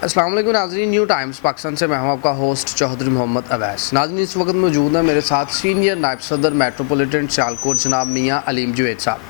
अस्सलाम वालेकुम नाज़रीन, न्यू टाइम्स पाकिस्तान से मैं हूं आपका होस्ट चौधरी मोहम्मद अवैस। नाज़रीन, इस वक्त मौजूद है मेरे साथ सीनियर नायब सदर मेट्रोपॉलिटन सियालकोट जनाब मियाँ अलीम जुवैद साहब।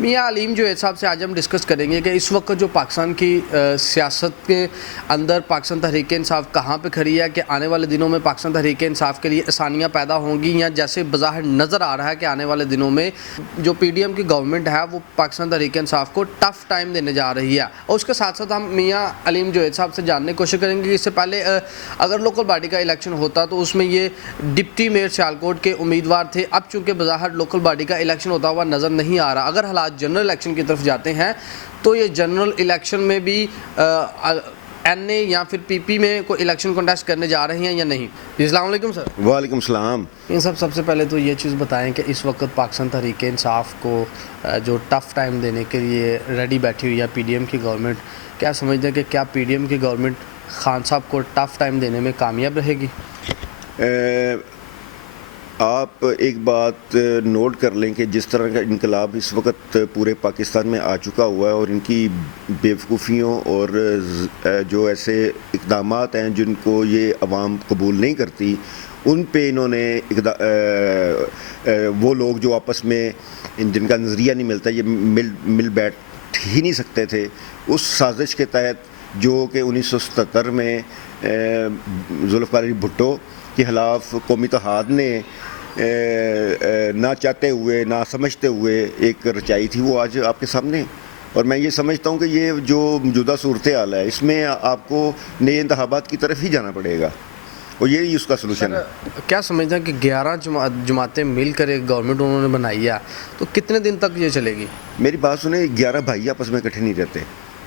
मियाँ अलीम जुवैद साहब से आज हम डिस्कस करेंगे कि इस वक्त जो पाकिस्तान की सियासत के अंदर पाकिस्तान तहरीक इंसाफ कहाँ पे खड़ी है, कि आने वाले दिनों में पाकिस्तान तहरीक इंसाफ के लिए आसानियाँ पैदा होंगी, या जैसे बज़ाहिर नज़र आ रहा है कि आने वाले दिनों में जो PDM की गवर्नमेंट है वो पाकिस्तान तहरीक इंसाफ को टफ़ टाइम देने जा रही है। और उसके साथ साथ हम मियाँ अलीम जुवैद साहब से जानने की कोशिश करेंगे कि इससे पहले अगर लोकल बॉडी का इलेक्शन होता तो उसमें ये डिप्टी मेयर सियालकोट के उम्मीदवार थे। अब चूँकि बज़ाहिर लोकल बॉडी का इलेक्शन होता हुआ नज़र नहीं आ रहा, अगर हालात जनरल इलेक्शन की तरफ जाते हैं तो ये जनरल इलेक्शन में भी NA या फिर PP में कोई इलेक्शन कॉन्टेस्ट करने जा रहे हैं या नहीं। अस्सलाम वालेकुम सर। वालेकुम सलाम। इन सबसे पहले तो ये चीज़ बताएं कि इस वक्त पाकिस्तान तहरीक इंसाफ को जो टफ़ टाइम देने के लिए रेडी बैठी हुई है PDM की गवर्नमेंट, क्या समझते हैं कि क्या PDM की गवर्नमेंट खान साहब को टफ़ टाइम देने में कामयाब रहेगी? आप एक बात नोट कर लें कि जिस तरह का इनकलाब इस वक्त पूरे पाकिस्तान में आ चुका हुआ है और इनकी बेवकूफ़ियों और जो ऐसे इक़दामात हैं जिनको ये अवाम कबूल नहीं करती, उन पे इन्होंने वो लोग जो आपस में जिनका नज़रिया नहीं मिलता, ये मिल बैठ ही नहीं सकते थे, उस साजिश के तहत जो कि 1977 में जुल्फ़िकार अली भुट्टो के ख़िलाफ़ कौमी इत्तेहाद ने ना चाहते हुए ना समझते हुए एक रचाई थी, वो आज आपके सामने। और मैं ये समझता हूँ कि ये जो मौजूदा सूरत हाल है, इसमें आपको नए इंतखाबात की तरफ ही जाना पड़ेगा और यही उसका सलूशन है। क्या समझते हैं कि 11 जमातें मिलकर एक गवर्नमेंट उन्होंने बनाई है, तो कितने दिन तक ये चलेगी? मेरी बात सुने, 11 भाई आपस में इकट्ठे नहीं रहते।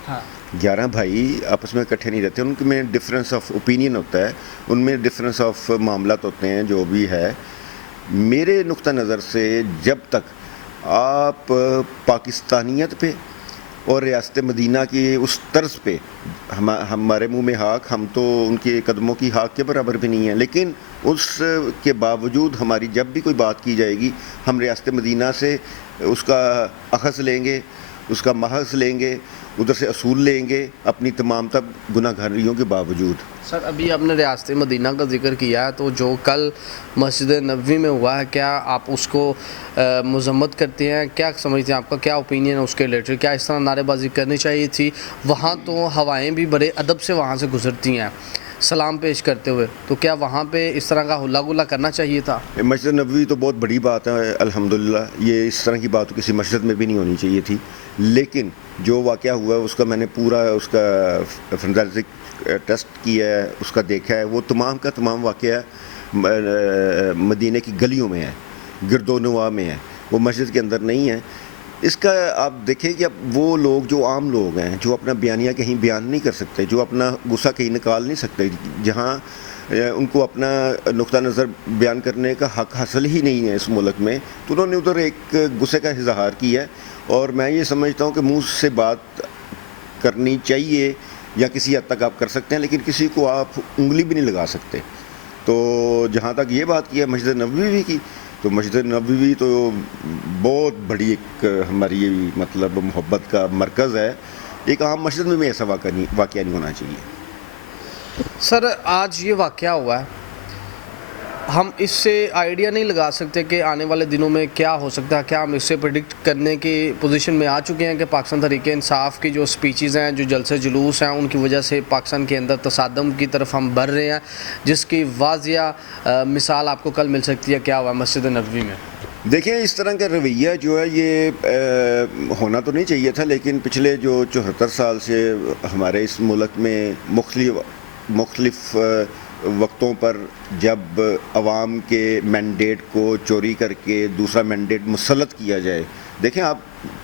हाँ। 11 भाई आपस में इकट्ठे नहीं रहते, उनमें डिफरेंस ऑफ ओपिनियन होता है, उनमें डिफरेंस ऑफ मामलात होते हैं, जो भी है। मेरे नुक्ता नज़र से जब तक आप पाकिस्तानियत पे और रियासत मदीना की उस तर्ज पे हमारे मुंह में हाक, हम तो उनके कदमों की हाक के बराबर भी नहीं है, लेकिन उसके बावजूद हमारी जब भी कोई बात की जाएगी, हम रियासत मदीना से उसका अखज़ लेंगे, उसका महज़ लेंगे, उधर से असूल लेंगे अपनी तमाम तब गुनाहगारियों के बावजूद। सर, अभी आपने रियासत मदीना का जिक्र किया है, तो जो कल मस्जिद नबवी में हुआ है, क्या आप उसको मज़म्मत करते हैं? क्या समझते हैं, आपका क्या ओपिनियन है उसके रिलेटेड? क्या इस तरह नारेबाजी करनी चाहिए थी? वहाँ तो हवाएं भी बड़े अदब से वहाँ से गुजरती हैं सलाम पेश करते हुए, तो क्या वहाँ पे इस तरह का हुल्ला गुल्ला करना चाहिए था? मस्जिद नबवी तो बहुत बड़ी बात है, अल्हम्दुलिल्लाह। ये इस तरह की बात किसी मस्जिद में भी नहीं होनी चाहिए थी, लेकिन जो वाक़या हुआ उसका मैंने पूरा उसका फोरेंसिक टेस्ट किया है, उसका देखा है। वो तमाम का तमाम वाक़या मदीने की गलियों में है, गिरदोनवा में है, वो मस्जिद के अंदर नहीं है। इसका आप देखें कि अब वो लोग जो आम लोग हैं, जो अपना बयानिया कहीं बयान नहीं कर सकते, जो अपना गुस्सा कहीं निकाल नहीं सकते, जहाँ उनको अपना नुक्ता नज़र बयान करने का हक़ हासिल ही नहीं है इस मुल्क में, तो उन्होंने उधर एक गुस्से का इजहार किया है। और मैं ये समझता हूँ कि मुँह से बात करनी चाहिए या किसी हद तक आप कर सकते हैं, लेकिन किसी को आप उंगली भी नहीं लगा सकते। तो जहाँ तक ये बात की है मस्जिद नबवी की, तो मस्जिद नबवी तो बहुत बड़ी एक हमारी मतलब मोहब्बत का मरकज़ है। एक आम मस्जिद में भी ऐसा वाक़या नहीं होना चाहिए। सर, आज ये वाक़या हुआ है, हम इससे आइडिया नहीं लगा सकते कि आने वाले दिनों में क्या हो सकता है? क्या हम इससे प्रेडिक्ट करने की पोजीशन में आ चुके हैं कि पाकिस्तान तहरीक इंसाफ की जो स्पीचेज़ हैं, जो जलसे जुलूस हैं, उनकी वजह से पाकिस्तान के अंदर तसादम की तरफ हम बढ़ रहे हैं, जिसकी वाज़िया मिसाल आपको कल मिल सकती है? क्या हुआ मस्जिद नबवी में? देखिए, इस तरह का रवैया जो है ये होना तो नहीं चाहिए था, लेकिन पिछले जो 74 साल से हमारे इस मुल्क में मुख्तलिफ वक्तों पर जब अवाम के मैंडेट को चोरी करके दूसरा मैंडेट मुसल्लत किया जाए, देखें आप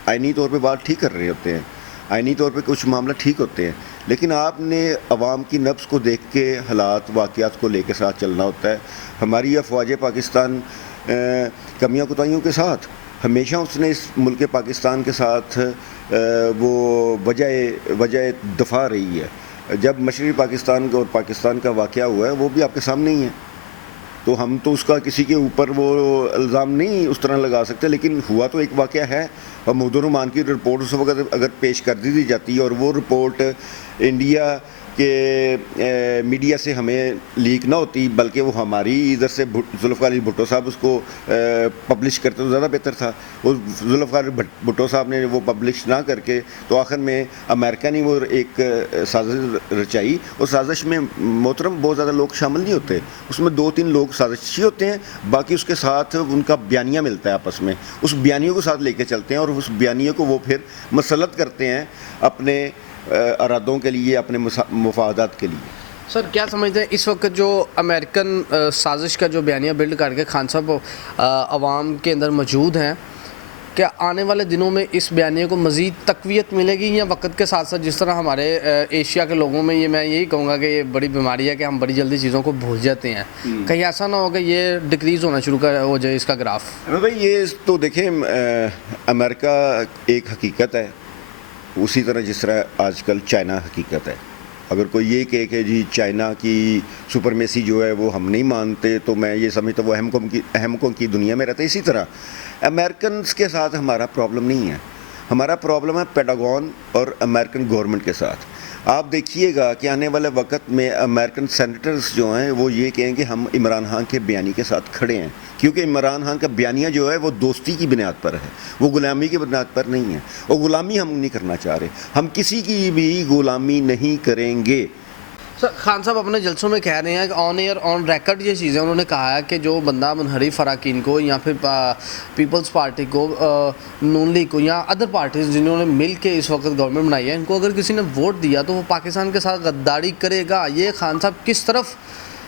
आइनी तौर पे बात ठीक कर रहे होते हैं, आइनी तौर पे कुछ मामला ठीक होते हैं, लेकिन आपने अवाम की नब्ज़ को देख के हालात वाक़यात को लेकर साथ चलना होता है। हमारी अफवाज पाकिस्तान कमियां कोताहियों के साथ हमेशा उसने इस मुल्क पाकिस्तान के साथ वो वजह दफ़ा रही है। जब मशरक़ी पाकिस्तान और पाकिस्तान का वाक़या हुआ है, वो भी आपके सामने ही है, तो हम तो उसका किसी के ऊपर वो इल्ज़ाम नहीं उस तरह लगा सकते, लेकिन हुआ तो एक वाक़या है। और मुदरुमान की रिपोर्ट उस वक्त अगर पेश कर दी जाती है और वो रिपोर्ट इंडिया کہ میڈیا سے ہمیں لیک نہ ہوتی بلکہ وہ ہماری ادھر سے ذوالفقار علی بھٹو صاحب اس کو پبلش کرتے تو زیادہ بہتر تھا. وہ ذوالفقار بھٹو صاحب نے وہ پبلش نہ کر کے تو آخر میں امریکہ نے وہ ایک سازش رچائی. اور سازش میں محترم بہت زیادہ لوگ شامل نہیں ہوتے, اس میں 2-3 لوگ سازشی ہوتے ہیں, باقی اس کے ساتھ ان کا بیانیہ ملتا ہے آپس میں, اس بیانیے کو ساتھ لے کے چلتے ہیں اور اس بیانیے کو وہ پھر مسلط کرتے ہیں اپنے ارادوں کے لیے, اپنے مفادات کے لیے. سر کیا سمجھتے ہیں اس وقت جو امریکن سازش کا جو بیانیہ بلڈ کر کے خان صاحب عوام کے اندر موجود ہیں, کیا آنے والے دنوں میں اس بیانیے کو مزید تقویت ملے گی, یا وقت کے ساتھ ساتھ جس طرح ہمارے ایشیا کے لوگوں میں میں یہی کہوں گا کہ یہ بڑی بیماری ہے کہ ہم بڑی جلدی چیزوں کو بھول جاتے ہیں, کہیں ایسا نہ ہو کہ یہ ڈکریز ہونا شروع ہو جائے اس کا گراف؟ بھائی یہ تو دیکھیں, امریکہ ایک حقیقت ہے, اسی طرح جس طرح آج کل چائنا حقیقت ہے. اگر کوئی یہ کہے کہ جی چائنا کی سپرمیسی جو ہے وہ ہم نہیں مانتے, تو میں یہ سمجھتا وہ احمقوں کی دنیا میں رہتا ہے. اسی طرح امریکنز کے ساتھ ہمارا پرابلم نہیں ہے, ہمارا پرابلم ہے پیٹاگون اور امریکن گورنمنٹ کے ساتھ. آپ دیکھیے گا کہ آنے والے وقت میں امریکن سینیٹرز جو ہیں وہ یہ کہیں کہ ہم عمران خان کے بیانی کے ساتھ کھڑے ہیں, کیونکہ عمران خان کا بیانیہ جو ہے وہ دوستی کی بنیاد پر ہے, وہ غلامی کی بنیاد پر نہیں ہے. اور غلامی ہم نہیں کرنا چاہ رہے, ہم کسی کی بھی غلامی نہیں کریں گے. سر خان صاحب اپنے جلسوں میں کہہ رہے ہیں کہ آن ایئر آن ریکارڈ یہ چیزیں انہوں نے کہا ہے کہ جو بندہ منحرف اراکین کو یا پھر پیپلز پارٹی کو, نون لیگ کو یا ادر پارٹیز جنہوں نے مل کے اس وقت گورنمنٹ بنائی ہے, ان کو اگر کسی نے ووٹ دیا تو وہ پاکستان کے ساتھ غداری کرے گا. یہ خان صاحب کس طرف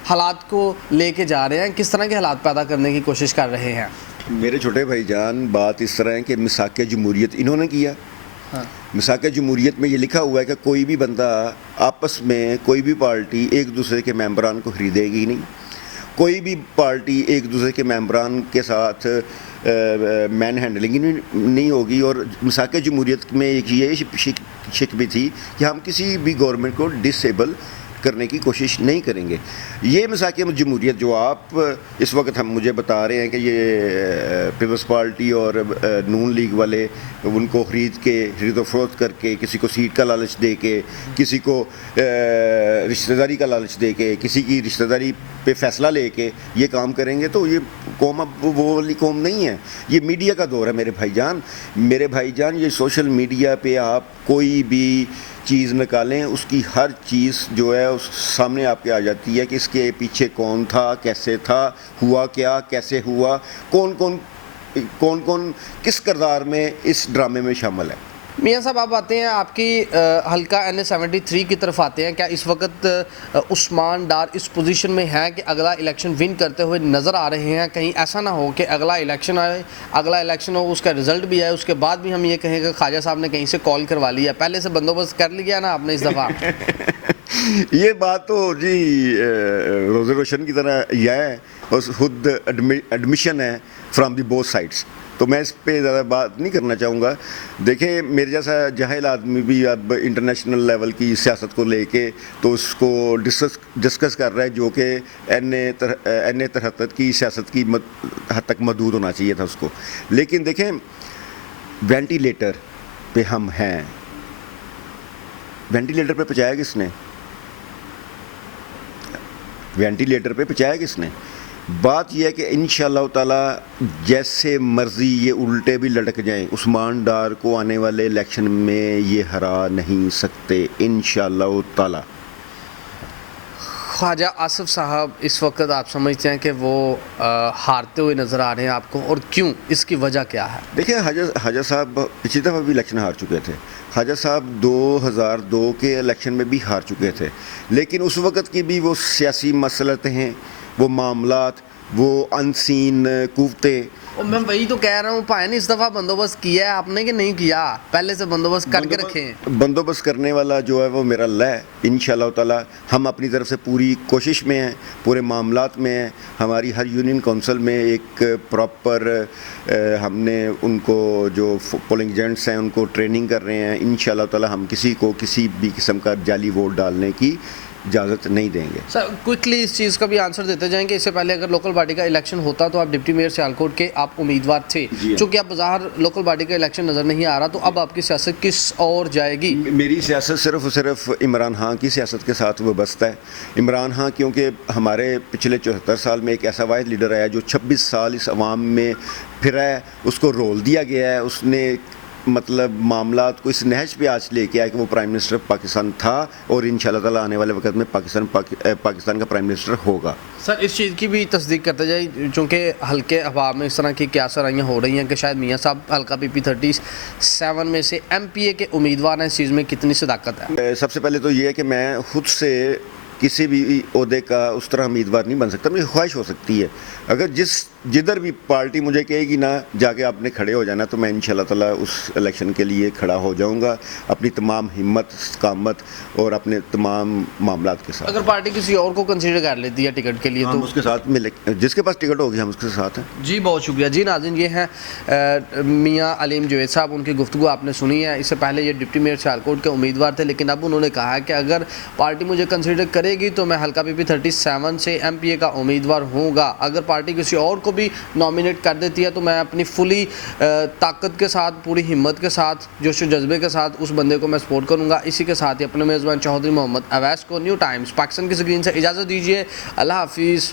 حالات کو لے کے جا رہے ہیں, کس طرح کے حالات پیدا کرنے کی کوشش کر رہے ہیں؟ میرے چھوٹے بھائی جان, بات اس طرح ہے کہ میثاق جمہوریت انہوں نے کیا. میثاق جمہوریت میں یہ لکھا ہوا ہے کہ کوئی بھی بندہ آپس میں, کوئی بھی پارٹی ایک دوسرے کے ممبران کو خریدے گی نہیں, کوئی بھی پارٹی ایک دوسرے کے ممبران کے ساتھ مین ہینڈلنگ نہیں ہوگی. اور میثاق جمہوریت میں ایک یہ شک بھی تھی کہ ہم کسی بھی گورنمنٹ کو ڈسیبل کرنے کی کوشش نہیں کریں گے. یہ میثاق جمہوریت جو آپ اس وقت ہم مجھے بتا رہے ہیں کہ یہ پیپلز پارٹی اور نون لیگ والے ان کو خرید و فروخت کر کے, کسی کو سیٹ کا لالچ دے کے, کسی کو رشتہ داری کا لالچ دے کے, کسی کی رشتہ داری پہ فیصلہ لے کے یہ کام کریں گے, تو یہ قوم اب وہ والی قوم نہیں ہے. یہ میڈیا کا دور ہے میرے بھائی جان, یہ سوشل میڈیا پہ آپ کوئی بھی چیز نکالیں, اس کی ہر چیز جو ہے اس سامنے آپ کے آ جاتی ہے کہ اس کے پیچھے کون تھا, کیسے تھا, ہوا کیا, کیسے ہوا, کون کس کردار میں اس ڈرامے میں شامل ہے. میاں صاحب آپ آتے ہیں, آپ کی حلقہ NA-73 کی طرف آتے ہیں. کیا اس وقت عثمان ڈار اس پوزیشن میں ہیں کہ اگلا الیکشن ون کرتے ہوئے نظر آ رہے ہیں؟ کہیں ایسا نہ ہو کہ اگلا الیکشن آئے, اگلا الیکشن ہو, اس کا رزلٹ بھی آئے, اس کے بعد بھی ہم یہ کہیں کہ خواجہ صاحب نے کہیں سے کال کروا لیا, پہلے سے بندوبست کر لیا نا آپ نے اس دفعہ؟ یہ بات تو جی روز روشن کی طرح یہ ہے, اور خود ایڈمیشن ہے فرام دی بوتھ سائڈس, تو میں اس پہ زیادہ بات نہیں کرنا چاہوں گا. دیکھیں میرے جیسا جاہل آدمی بھی اب انٹرنیشنل لیول کی سیاست کو لے کے تو اس کو ڈسکس کر رہا ہے, جو کہ NA-73 کی سیاست کی حد تک محدود ہونا چاہیے تھا اس کو. لیکن دیکھیں وینٹیلیٹر پہ ہم ہیں, وینٹیلیٹر پہ پہنچایا کس نے, وینٹیلیٹر پہ پہنچایا کس نے؟ بات یہ ہے کہ انشاءاللہ تعالی جیسے مرضی یہ الٹے بھی لٹک جائیں, عثمان ڈار کو آنے والے الیکشن میں یہ ہرا نہیں سکتے انشاءاللہ تعالی. خواجہ آصف صاحب اس وقت آپ سمجھتے ہیں کہ وہ ہارتے ہوئے نظر آ رہے ہیں آپ کو, اور کیوں, اس کی وجہ کیا ہے؟ دیکھیں خواجہ صاحب پچھلی دفعہ بھی الیکشن ہار چکے تھے, خواجہ صاحب 2002 کے الیکشن میں بھی ہار چکے تھے, لیکن اس وقت کی بھی وہ سیاسی مسئلتیں ہیں, وہ معاملات, وہ انسین قوتیں. میں وہی تو کہہ رہا ہوں, پائے نے اس دفعہ بندوبست کیا ہے آپ نے کہ نہیں کیا؟ پہلے سے بندوبست کر کے رکھے ہیں. بندوبست کرنے والا جو ہے وہ میرا اللہ ہے انشاءاللہ تعالی. ہم اپنی طرف سے پوری کوشش میں ہیں, پورے معاملات میں ہیں. ہماری ہر یونین کونسل میں ایک پراپر ہم نے ان کو جو پولنگ ایجنٹس ہیں ان کو ٹریننگ کر رہے ہیں. انشاءاللہ تعالی ہم کسی کو کسی بھی قسم کا جعلی ووٹ ڈالنے کی इजाज़त नहीं देंगे। सर क्विकली इस चीज़ का भी आंसर देते जाएं कि इससे पहले अगर लोकल बॉडी का इलेक्शन होता तो आप डिप्टी मेयर सियालकोट के आप उम्मीदवार थे, चूँकि अब बाहर लोकल बॉडी का इलेक्शन नज़र नहीं आ रहा, तो अब आपकी सियासत किस और जाएगी? मेरी सियासत सिर्फ और सिर्फ इमरान खान की सियासत के साथ वाबस्ता है। इमरान खान क्योंकि हमारे पिछले 74 साल में एक ऐसा वाहिद लीडर आया जो 26 साल इस अवाम में फिरा है, उसको रोल दिया गया है, उसने मतलब मामलात को इस नहज पे आज लेके आया कि वो प्राइम मिनिस्टर पाकिस्तान था और इंशाल्लाह ताला आने वाले वक्त में पाकिस्तान का प्राइम मिनिस्टर होगा। सर इस चीज़ की भी तस्दीक करते जाए, चूँकि हल्के हवा में इस तरह की क्या सराइयाँ हो रही हैं कि शायद मियाँ साहब हल्का PP37 में से MPA के उम्मीदवार हैं, इस चीज़ में कितनी सदाकत है? सबसे पहले तो ये है कि मैं खुद से किसी भी ओहदे का उस तरह उम्मीदवार नहीं बन सकता, मेरी ख्वाहिश हो सकती है। अगर जिधर भी पार्टी मुझे कहेगी ना जाके आपने खड़े हो जाना, तो मैं इंशाल्लाह ताला उस इलेक्शन के लिए खड़ा हो जाऊंगा अपनी तमाम हिम्मत, इस्तेकामत और अपने तमाम मामलात के साथ। अगर पार्टी किसी और को कंसीडर कर लेती है टिकट के लिए हम तो उसके साथ मिले, जिसके पास टिकट होगी हम उसके साथ हैं। जी बहुत शुक्रिया। जी नाज़रीन, ये हैं मियाँ अलीम जुवैद साहब, उनकी गुफ्तगू आपने सुनी है। इससे पहले ये डिप्टी मेयर सियालकोट के उम्मीदवार थे, लेकिन अब उन्होंने कहा है कि अगर पार्टी मुझे कंसीडर करेगी तो मैं हल्का PP37 से MPA का उम्मीदवार होऊंगा। अगर पार्टी किसी और को भी नॉमिनेट कर देती है तो मैं अपनी फुली ताकत के साथ, पूरी हिम्मत के साथ, जोश व जज्बे के साथ उस बंदे को मैं सपोर्ट करूंगा। इसी के साथ ही अपने मेज़बान चौधरी मोहम्मद अवैस को न्यू टाइम्स पाकिस्तान की स्क्रीन से इजाज़त दीजिए। अल्लाह हाफिज़।